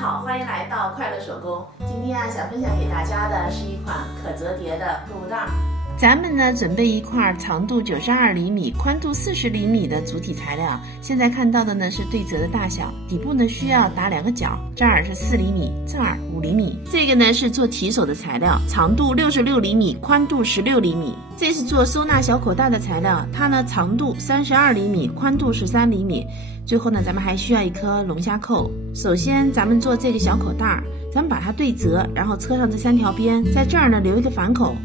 好，欢迎来到快乐手工。今天想分享给大家的是一款可折叠的购物袋。咱们呢准备一块长度92厘米、宽度40厘米的主体材料。现在看到的呢是对折的大小，底部呢需要打2个角，这儿是4厘米，这儿5厘米。这个呢是做提手的材料，长度66厘米，宽度16厘米。这是做收纳小口袋的材料，它呢长度32厘米，宽度13厘米。最后呢咱们还需要一颗龙虾扣。首先咱们做这个小口袋，咱们把它对折，然后车上这3条边，在这儿呢留一个反口。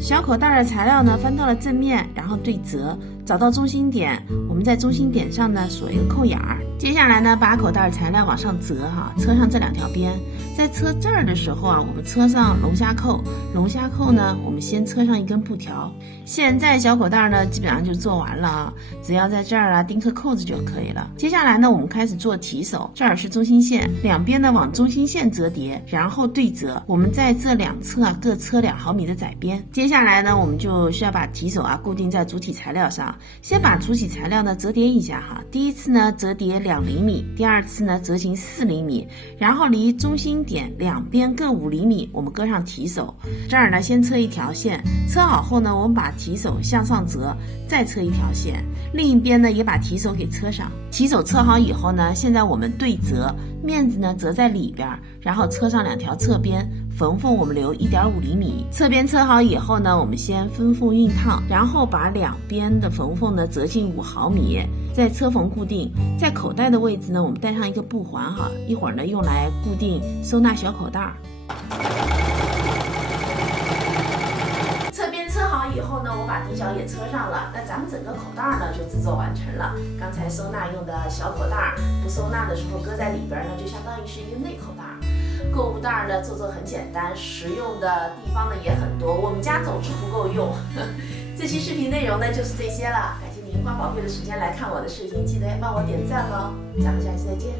小口袋的材料呢翻到了正面，然后对折，找到中心点，我们在中心点上呢锁一个扣眼儿。接下来呢把口袋材料往上折车上这2条边，在车这儿的时候我们车上龙虾扣，龙虾扣呢我们先车上一根布条。现在小口袋呢基本上就做完了只要在这儿钉颗扣子就可以了。接下来呢我们开始做提手，这儿是中心线，两边呢往中心线折叠，然后对折，我们在这2侧各车2毫米的窄边。接下来呢我们就需要把提手固定在主体材料上，先把主体材料呢折叠一下第一次呢折叠2厘米，第二次呢折行4厘米，然后离中心点两边各5厘米，我们搁上提手。这儿呢先车一条线，车好后呢我们把提手向上折，再车一条线，另一边呢也把提手给车上。提手车好以后呢，现在我们对折，面子呢折在里边，然后车上2条侧边，缝缝我们留1.5厘米。侧边车好以后呢，我们先分缝熨烫，然后把两边的缝缝呢折进5毫米，再车缝固定。在口袋的位置呢，我们带上一个布环一会儿呢用来固定收纳小口袋。侧边车好以后呢，我把底角也车上了，那咱们整个口袋呢就制作完成了。刚才收纳用的小口袋，不收纳的时候搁在里边呢，就相当于是一个内口袋。购物袋呢做很简单，实用的地方呢也很多，我们家总是不够用。这期视频内容呢就是这些了，感谢您花宝贵的时间来看我的视频，记得帮我点赞哦，咱们下期再见。